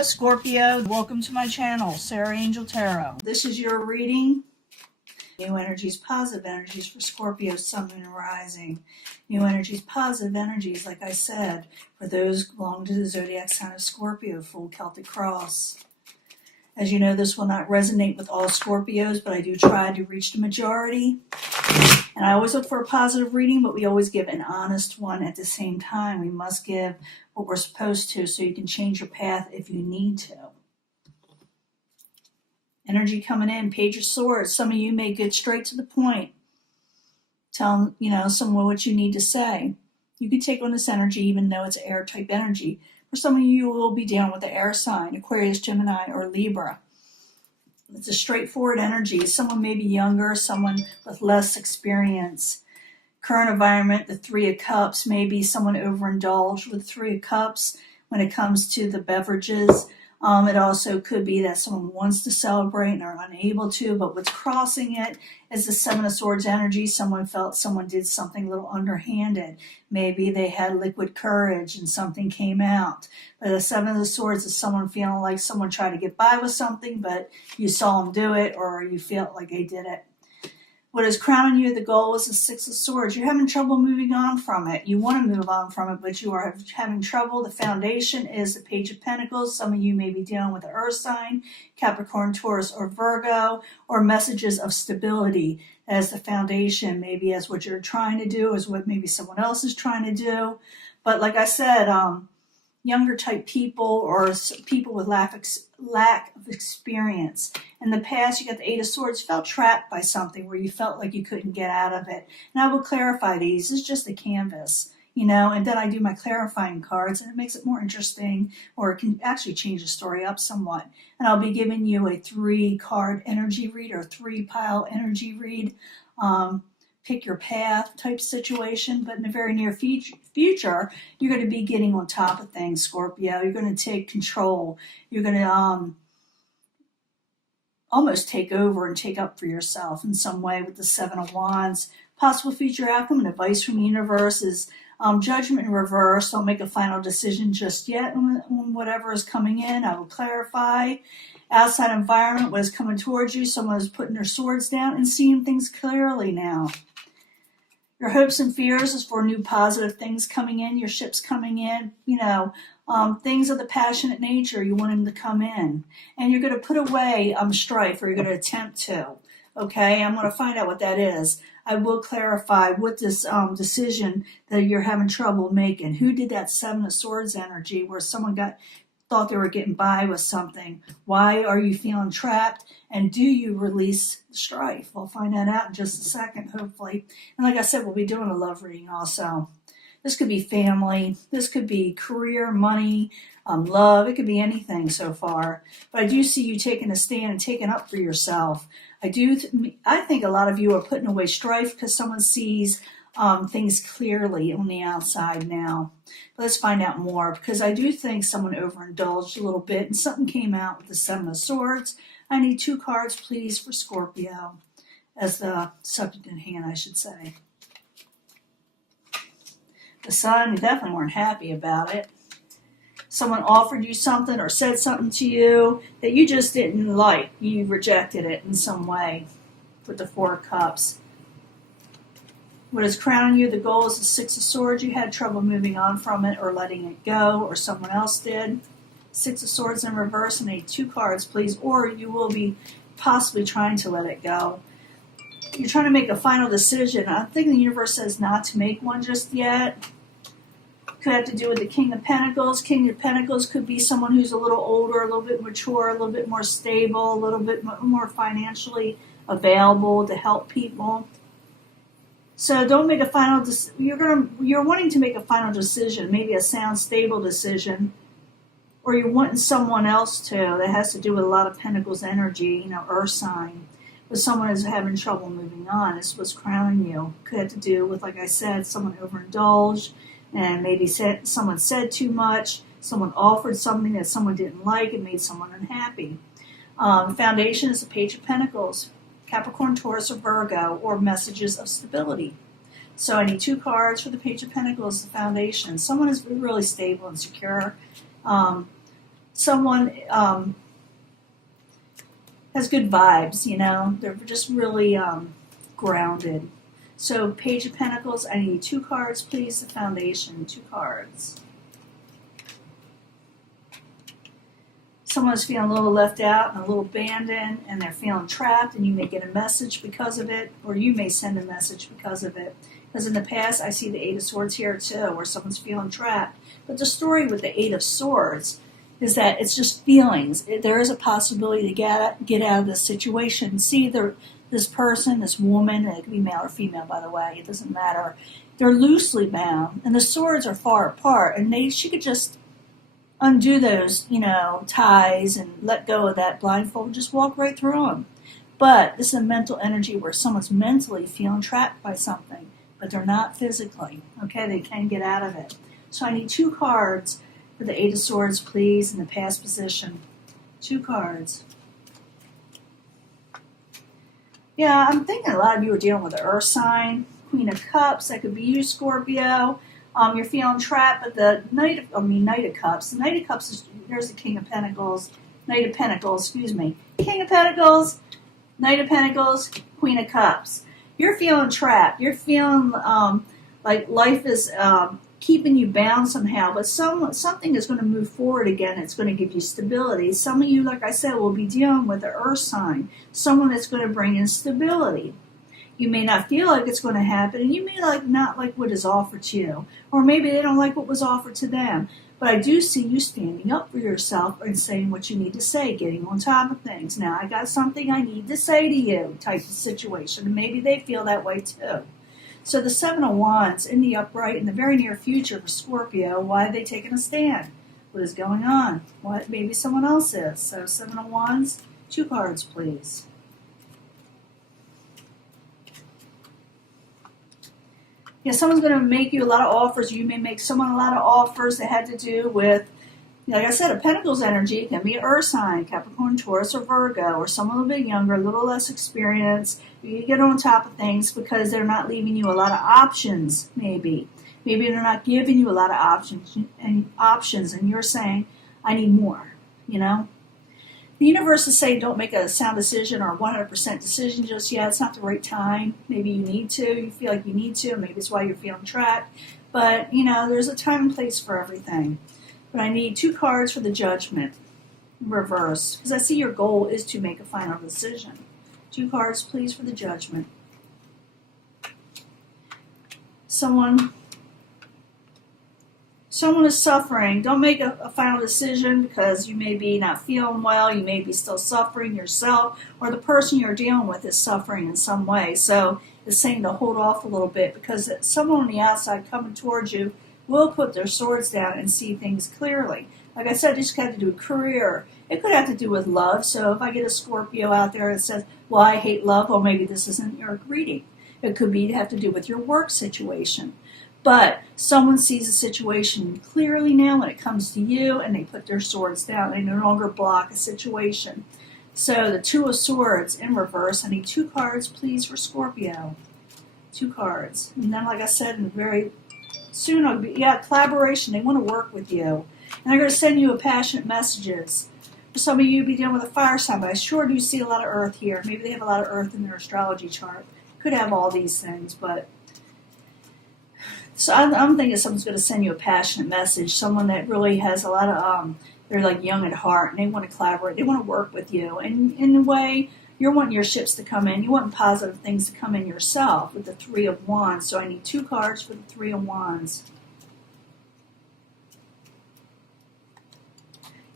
Hello, Scorpio. Welcome to my channel, Sarah Angel Tarot. This is your reading. New energies, positive energies for Scorpio, Sun, Moon, and Rising. New energies, positive energies, like I said, for those who belong to the zodiac sign of Scorpio, full Celtic cross. As you know, this will not resonate with all Scorpios, but I do try to reach the majority. And I always look for a positive reading, but we always give an honest one at the same time. We must give what we're supposed to so you can change your path if you need to. Energy coming in, Page of Swords. Some of you may get straight to the point. Tell someone what you need to say. You can take on this energy even though it's air type energy. For some of you will be dealing with the air sign, Aquarius, Gemini, or Libra. It's a straightforward energy. Someone may be younger, someone with less experience. Current environment, the Three of Cups, maybe someone overindulged with Three of Cups when it comes to the beverages. It also could be that someone wants to celebrate and are unable to, but what's crossing it is the Seven of Swords energy. Someone felt someone did something a little underhanded. Maybe they had liquid courage and something came out. But the Seven of Swords is someone feeling like someone tried to get by with something, but you saw them do it, or you felt like they did it. What is crowning you, the goal is the Six of Swords. You're having trouble moving on from it. You want to move on from it, but you are having trouble. The foundation is the Page of Pentacles. Some of you may be dealing with the earth sign, Capricorn, Taurus, or Virgo, or messages of stability as the foundation, maybe as what you're trying to do, as what maybe someone else is trying to do. But like I said, younger type people or people with lack of experience. In the past, you got the Eight of Swords, felt trapped by something where you felt like you couldn't get out of it. And I will clarify these. This is just a canvas, and then I do my clarifying cards, and it makes it more interesting, or it can actually change the story up somewhat. And I'll be giving you a 3-card energy read or 3-pile energy read. Pick your path type situation, but in the very near future, you're going to be getting on top of things, Scorpio. You're going to take control. You're going to almost take over and take up for yourself in some way with the Seven of Wands. Possible future outcome and advice from the universe is judgment in reverse. Don't make a final decision just yet on whatever is coming in. I will clarify. Outside environment, what is coming towards you, someone is putting their swords down and seeing things clearly now. Your hopes and fears is for new positive things coming in, your ships coming in, things of the passionate nature, you want them to come in. And you're going to put away strife, or you're going to attempt to. Okay, I'm going to find out what that is. I will clarify what this decision that you're having trouble making. Who did that Seven of Swords energy where someone thought they were getting by with something? Why are you feeling trapped? And do you release strife? We'll find that out in just a second, hopefully. And like I said, we'll be doing a love reading also. This could be family. This could be career, money, love. It could be anything so far. But I do see you taking a stand and taking up for yourself. I think a lot of you are putting away strife because someone sees things clearly on the outside now. But let's find out more, because I do think someone overindulged a little bit and something came out with the Seven of Swords. I need 2 cards, please, for Scorpio, as the subject in hand, I should say. The Sun, you definitely weren't happy about it. Someone offered you something or said something to you that you just didn't like. You rejected it in some way with the 4 of Cups. What is crowning you, the goal is the Six of Swords. You had trouble moving on from it or letting it go, or someone else did. Six of Swords in reverse, and need 2 cards, please, or you will be possibly trying to let it go. You're trying to make a final decision. I think the universe says not to make one just yet. Could have to do with the King of Pentacles. King of Pentacles could be someone who's a little older, a little bit mature, a little bit more stable, a little bit more financially available to help people. So don't make a final decision. You're wanting to make a final decision, maybe a sound, stable decision, or you're wanting someone else to. That has to do with a lot of Pentacles energy, earth sign. But someone is having trouble moving on. This was crowning you. Could have to do with, like I said, someone overindulged, and maybe someone said too much. Someone offered something that someone didn't like and made someone unhappy. Foundation is the Page of Pentacles. Capricorn, Taurus, or Virgo, or messages of stability. So I need 2 cards for the Page of Pentacles, the foundation. Someone is really stable and secure. someone has good vibes, you know. They're just really grounded. So Page of Pentacles, I need 2 cards, please. The Foundation, 2 cards. Someone's feeling a little left out and a little abandoned, and they're feeling trapped, and you may get a message because of it, or you may send a message because of it. Because in the past, I see the 8 of Swords here too, where someone's feeling trapped. But the story with the 8 of Swords is that it's just feelings. There is a possibility to get out of this situation. See this person, this woman, it could be male or female, by the way, it doesn't matter. They're loosely bound, and the swords are far apart, and she could just undo those, you know, ties and let go of that blindfold, just walk right through them. But this is a mental energy where someone's mentally feeling trapped by something, but they're not physically. Okay, they can get out of it. So I need 2 cards for the 8 of Swords, please, in the past position. 2 cards. Yeah, I'm thinking a lot of you are dealing with the Earth sign, Queen of Cups. That could be you, Scorpio. You're feeling trapped, but the Knight of Cups. The Knight of Cups is, there's the King of Pentacles. Knight of Pentacles, excuse me. King of Pentacles, Knight of Pentacles, Queen of Cups. You're feeling trapped. You're feeling like life is keeping you bound somehow, but something is going to move forward again. It's going to give you stability. Some of you, like I said, will be dealing with the Earth sign, someone that's going to bring in stability. You may not feel like it's going to happen, and you may not like what is offered to you, or maybe they don't like what was offered to them. But I do see you standing up for yourself and saying what you need to say, getting on top of things. Now, I got something I need to say to you type of situation, and maybe they feel that way too. So the 7 of Wands in the upright in the very near future for Scorpio, why are they taking a stand? What is going on? What maybe someone else is. So 7 of Wands, 2 cards, please. Yeah, someone's going to make you a lot of offers. You may make someone a lot of offers that had to do with, like I said, a Pentacles energy. It can be an Earth sign, Capricorn, Taurus, or Virgo, or someone a little bit younger, a little less experienced. You get on top of things because they're not leaving you a lot of options, maybe. Maybe they're not giving you a lot of options, and you're saying, I need more, you know? The universe is saying don't make a sound decision or a 100% decision just yet. It's not the right time. Maybe you need to. You feel like you need to. Maybe it's why you're feeling trapped. But, you know, there's a time and place for everything. But I need 2 cards for the Judgment in reverse, because I see your goal is to make a final decision. 2 cards, please, for the Judgment. Someone is suffering. Don't make a final decision because you may be not feeling well. You may be still suffering yourself, or the person you're dealing with is suffering in some way. So it's saying to hold off a little bit because someone on the outside coming towards you will put their swords down and see things clearly. Like I said, it just got to do with career. It could have to do with love. So if I get a Scorpio out there that says, well, I hate love, well, maybe this isn't your reading. It could be to have to do with your work situation. But someone sees a situation clearly now when it comes to you, and they put their swords down. They no longer block a situation. So the 2 of Swords in reverse. I need 2 cards, please, for Scorpio. 2 cards. And then, like I said, very soon, I'll be, collaboration. They want to work with you. And they're going to send you passionate messages. For some of you, be dealing with a fire sign, but I sure do see a lot of Earth here. Maybe they have a lot of Earth in their astrology chart. Could have all these things, but... So I'm thinking someone's going to send you a passionate message, someone that really has a lot of, they're like young at heart, and they want to collaborate, they want to work with you. And in a way, you're wanting your ships to come in, you want positive things to come in yourself with the 3 of Wands. So I need 2 cards for the 3 of Wands.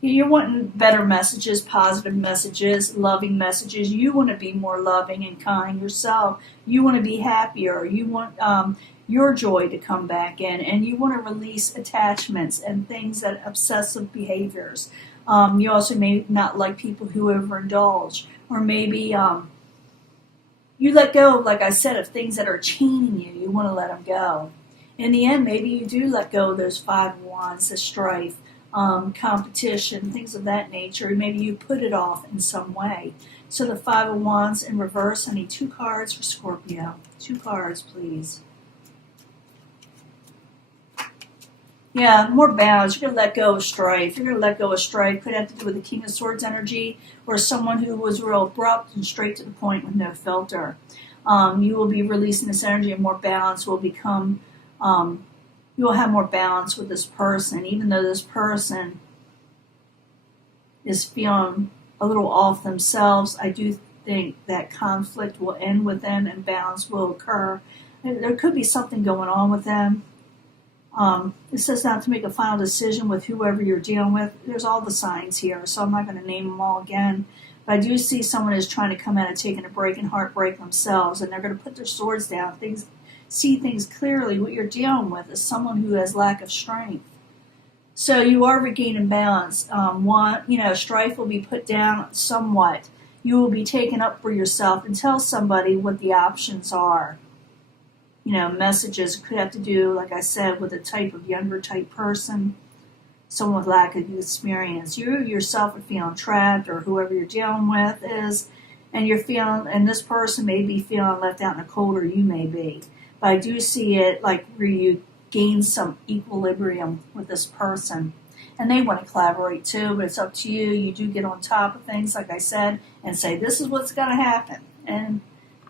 You're wanting better messages, positive messages, loving messages. You want to be more loving and kind yourself. You want to be happier. You want your joy to come back in, and you want to release attachments and things that obsessive behaviors. You also may not like people who overindulge, or maybe you let go, like I said, of things that are chaining you. You want to let them go. In the end, maybe you do let go of those 5 of Wands, the strife, competition, things of that nature. Maybe you put it off in some way. So the 5 of Wands in reverse. I need 2 cards for Scorpio. 2 cards, please. Yeah, more balance. You're going to let go of strife. You're going to let go of strife. Could have to do with the King of Swords energy or someone who was real abrupt and straight to the point with no filter. You will be releasing this energy, and more balance will become, you will have more balance with this person, even though this person is feeling a little off themselves. I do think that conflict will end with them and balance will occur. There could be something going on with them. It says not to make a final decision with whoever you're dealing with. There's all the signs here, so I'm not going to name them all again. But I do see someone is trying to come out of taking a break and heartbreak themselves, and they're going to put their swords down. See things clearly. What you're dealing with is someone who has lack of strength. So you are regaining balance. Strife will be put down somewhat. You will be taken up for yourself and tell somebody what the options are. Messages could have to do, like I said, with a younger type person, someone with lack of experience. You yourself are feeling trapped, or whoever you're dealing with is, and this person may be feeling left out in the cold, or you may be. But I do see it like where you gain some equilibrium with this person. And they want to collaborate too, but it's up to you. You do get on top of things, like I said, and say, this is what's going to happen. And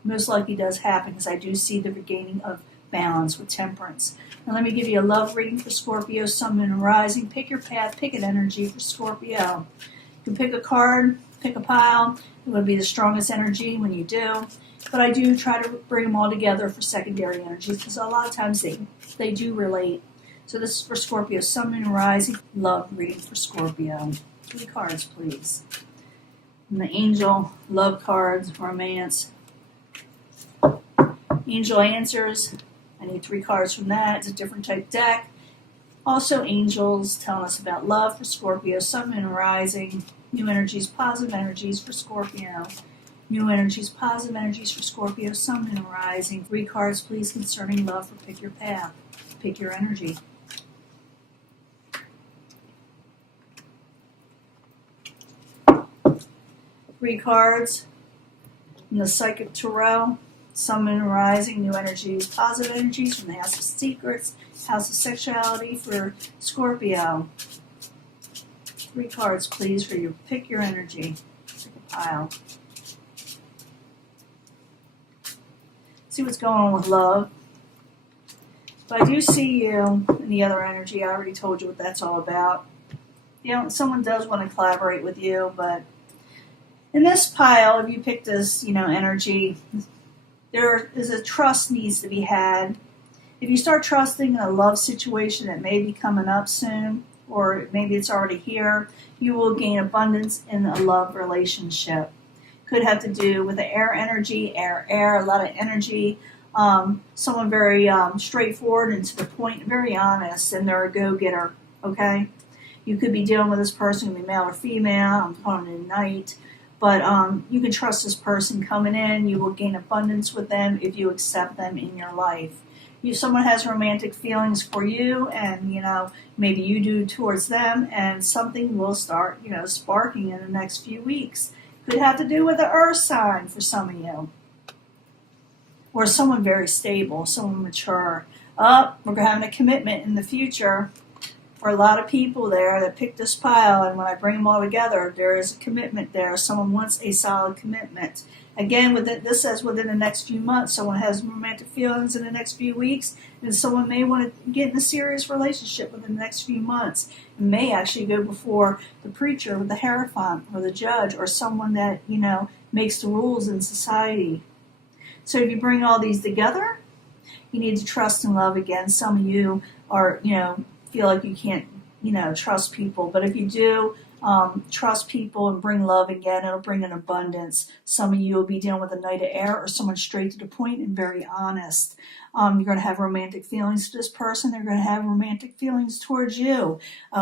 most likely does happen, because I do see the regaining of balance with temperance. Now let me give you a love reading for Scorpio, Sun, Moon, and Rising. Pick your path, pick an energy for Scorpio. You can pick a card, pick a pile. It would be the strongest energy when you do. But I do try to bring them all together for secondary energies, because a lot of times they do relate. So this is for Scorpio, Sun, Moon, and Rising. Love reading for Scorpio. 3 cards, please. And the angel, love cards, romance. Angel answers. I need 3 cards from that. It's a different type deck. Also, angels telling us about love for Scorpio, Sun, Moon, and Rising. New energies, positive energies for Scorpio. New energies, positive energies for Scorpio, Sun, Moon, and Rising. 3 cards, please, concerning love for Pick Your Path. Pick your energy. Three cards in the Psychic Tarot. Sun, Moon, and Rising, new energies, positive energies from the House of Secrets, House of Sexuality for Scorpio. 3 cards, please, for your Pick Your Energy. Pick a pile. See what's going on with love. But I do see you in the other energy. I already told you what that's all about. Someone does want to collaborate with you, but in this pile, if you pick this, energy, there is a trust needs to be had. If you start trusting in a love situation that may be coming up soon, or maybe it's already here, you will gain abundance in a love relationship. Could have to do with the air energy, air, a lot of energy. Someone very straightforward and to the point, very honest, and they're a go-getter, okay? You could be dealing with this person, could be male or female, I'm calling it a night. But you can trust this person coming in. You will gain abundance with them if you accept them in your life. Someone has romantic feelings for you, and maybe you do towards them, and something will start sparking in the next few weeks. Could have to do with the earth sign for some of you, or someone very stable, someone mature. We're having a commitment in the future. For a lot of people there that pick this pile, and when I bring them all together, there is a commitment there. Someone wants a solid commitment. Again, this says within the next few months, someone has romantic feelings in the next few weeks, and someone may want to get in a serious relationship within the next few months. It may actually go before the preacher, or the hierophant, or the judge, or someone that, makes the rules in society. So if you bring all these together, you need to trust and love again. Some of you are, feel like you can't, trust people. But if you do trust people and bring love again, it'll bring an abundance. Some of you will be dealing with a Knight of Air, or someone straight to the point and very honest. You're going to have romantic feelings to this person. They're going to have romantic feelings towards you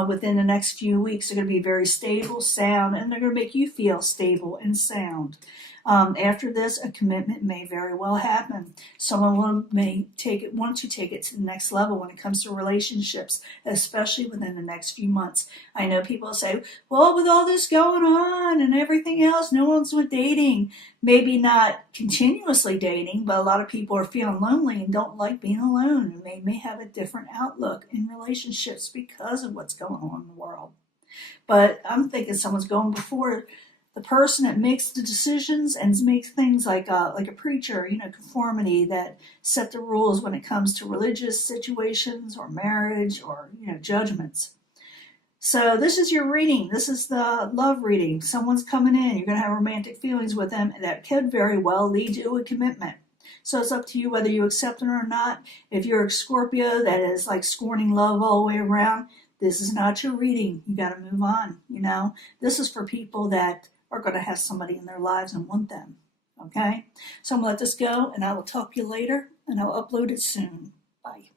within the next few weeks. They're going to be very stable, sound, and they're going to make you feel stable and sound. After this, a commitment may very well happen. Someone may want to take it to the next level when it comes to relationships, especially within the next few months. I know people say, well, with all this going on and everything else, no one's with dating. Maybe not continuously dating, but a lot of people are feeling lonely and don't like being alone, and they may have a different outlook in relationships because of what's going on in the world. But I'm thinking someone's going before the person that makes the decisions and makes things like a preacher, conformity, that set the rules when it comes to religious situations or marriage or, judgments. So this is your reading. This is the love reading. Someone's coming in. You're going to have romantic feelings with them, and that could very well lead to a commitment. So it's up to you whether you accept it or not. If you're a Scorpio that is like scorning love all the way around, this is not your reading. You got to move on. This is for people that are going to have somebody in their lives and want them. Okay? So I'm going to let this go, and I will talk to you later, and I'll upload it soon. Bye.